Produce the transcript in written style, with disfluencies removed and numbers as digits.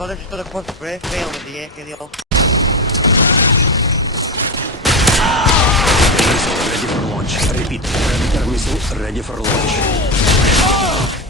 God, I just got a quad spray fail with the AK. Ready for launch. Repeat. Predator missile ready for launch.